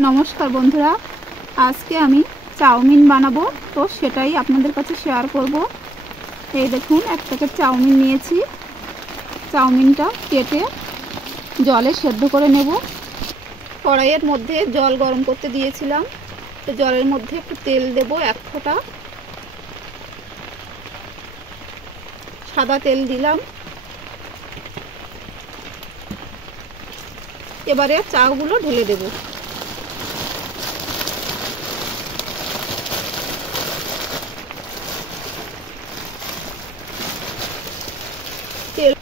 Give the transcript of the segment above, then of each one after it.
नमस्कार बंधुरा आज के आमी चाउमिन बानाबो तो सेटाई आपनादेर काछे शेयर करब। এই দেখুন एक पैकेट चाउमिन নিয়েছি। চাউমিনটা কেটে জলে সেদ্ধ করে নেব। কড়াইয়ের মধ্যে জল গরম করতে দিয়েছিলাম, তো জলের মধ্যে একটু তেল দেব, এক ফোঁটা সাদা তেল দিলাম। এবারে চাউগুলো ঢেলে দেব। তেল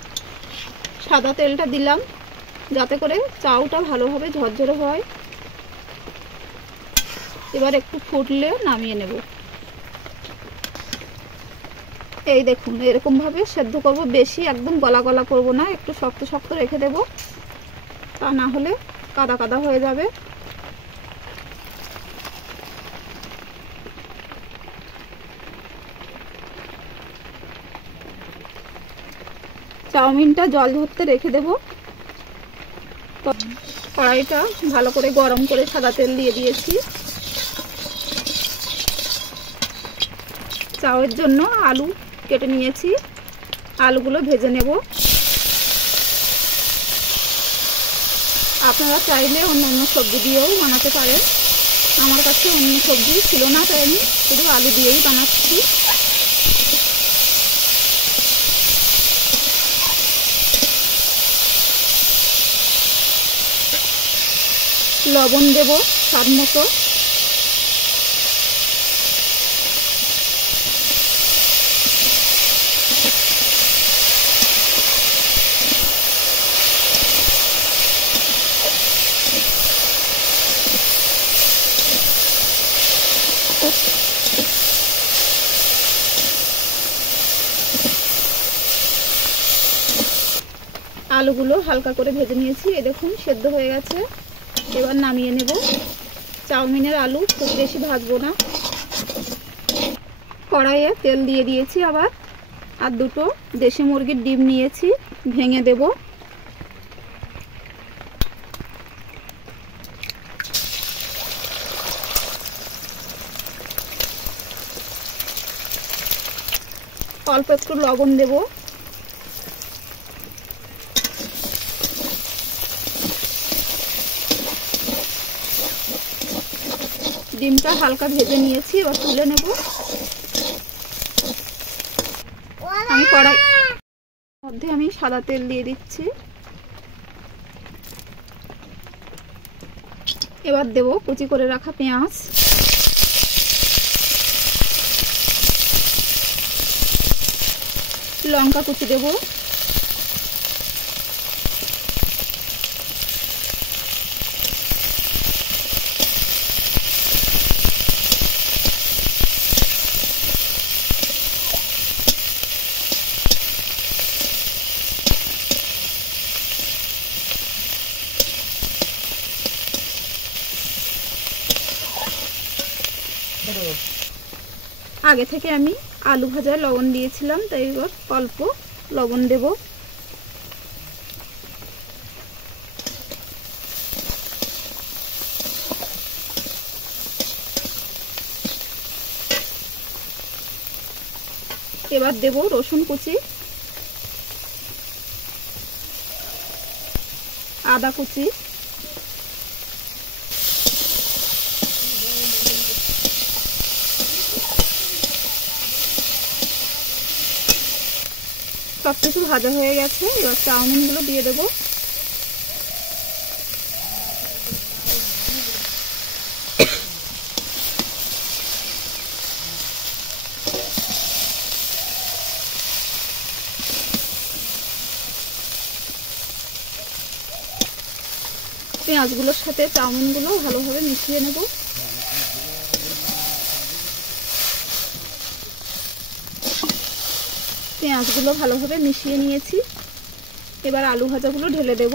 সাদা তেলটা দিলাম যাতে করে চাউটা ভালোভাবে ঝরঝরে হয়। এবার একটু ফুটলে নামিয়ে নেব। এই দেখুন এরকম ভাবে সেদ্ধ করব, বেশি একদম গলা গলা করব না, একটু শক্ত শক্ত রেখে দেব, তা না হলে কাদা কাদা হয়ে যাবে। চাউমিনটা জল ধরতে রেখে দেব। কড়াইটা ভালো করে গরম করে সাদা তেল দিয়ে দিয়েছি। চাউয়ের জন্য আলু কেটে নিয়েছি, আলুগুলো ভেজে নেব। আপনারা চাইলে অন্য অন্য সবজি দিয়েও বানাতে পারেন, আমার কাছে অন্য সবজি ছিল না তাই আমি শুধু আলু দিয়েই বানাচ্ছি। লবণ দেব স্বাদ মতো। আলুগুলো হালকা করে ভেজে নিয়েছি, এই দেখুন সেদ্ধ হয়ে গেছে। এবার নামিয়ে নেব। চাউমিনের আলু খুব বেশি ভাজবো না। কড়াইয়ে তেল দিয়ে দিয়েছি আবার, আর দুটো দেশি মুরগির ডিম নিয়েছি, ভেঙে দেব। অল্প একটু লবণ দেব। ডিমটা হালকা ভেজে নিয়েছি, এবার তুলে নেব। আমি কড়াই মধ্যে আমি সাদা তেল দিয়ে দিচ্ছি। এবার দেব কুচি করে রাখা পেঁয়াজ, লঙ্কা কুচি দেব, আগে থেকে আমি আলু ভাজায় লবণ দিয়েছিলাম, তাই এবার অল্প লবণ দেব। এবার দেব রসুন কুচি, আদা কুচি, সবকিছু ভাজা হয়ে গেছে। এবার চাউমিনগুলো দিয়ে দেব। পেঁয়াজগুলোর সাথে চাউমিনগুলো ভালোভাবে মিশিয়ে নেব। পেঁয়াজগুলো ভালোভাবে মিশিয়ে নিয়েছি। এবার আলু ভাজাগুলো ঢেলে দেব।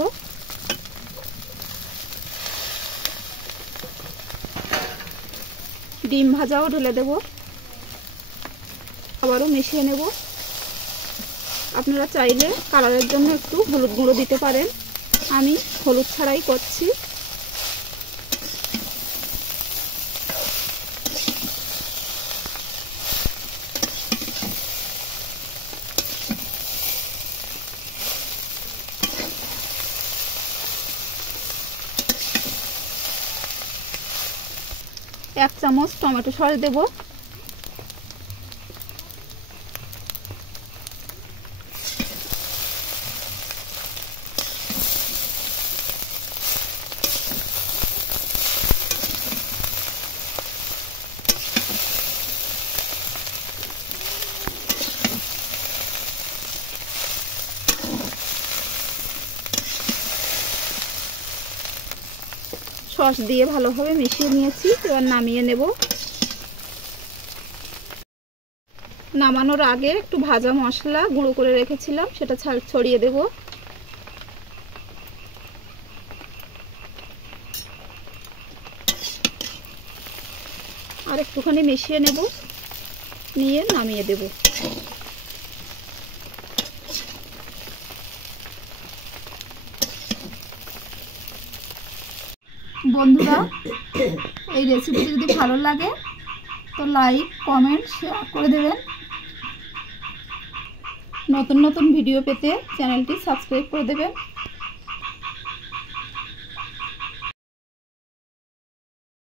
ডিম ভাজাও ঢেলে দেব। আবারও মিশিয়ে নেব। আপনারা চাইলে কালারের জন্য একটু হলুদ গুঁড়ো দিতে পারেন, আমি হলুদ ছাড়াই করছি। 1 চামচ টমেটো সস দেব, সস দিয়ে ভালোভাবে মিশিয়ে নিয়েছি। এবার নামিয়ে নেব। নামানোর আগে একটু ভাজা মশলা গুঁড়ো করে রেখেছিলাম, সেটা ছড়িয়ে দেব। আর একটুখানি মিশিয়ে নেব, নিয়ে নামিয়ে দেব। বন্ধুরা, এই রেসিপিটি যদি ভালো লাগে তো লাইক, কমেন্ট, শেয়ার করে দেবেন। নতুন নতুন ভিডিও পেতে চ্যানেলটি সাবস্ক্রাইব করে দেবেন।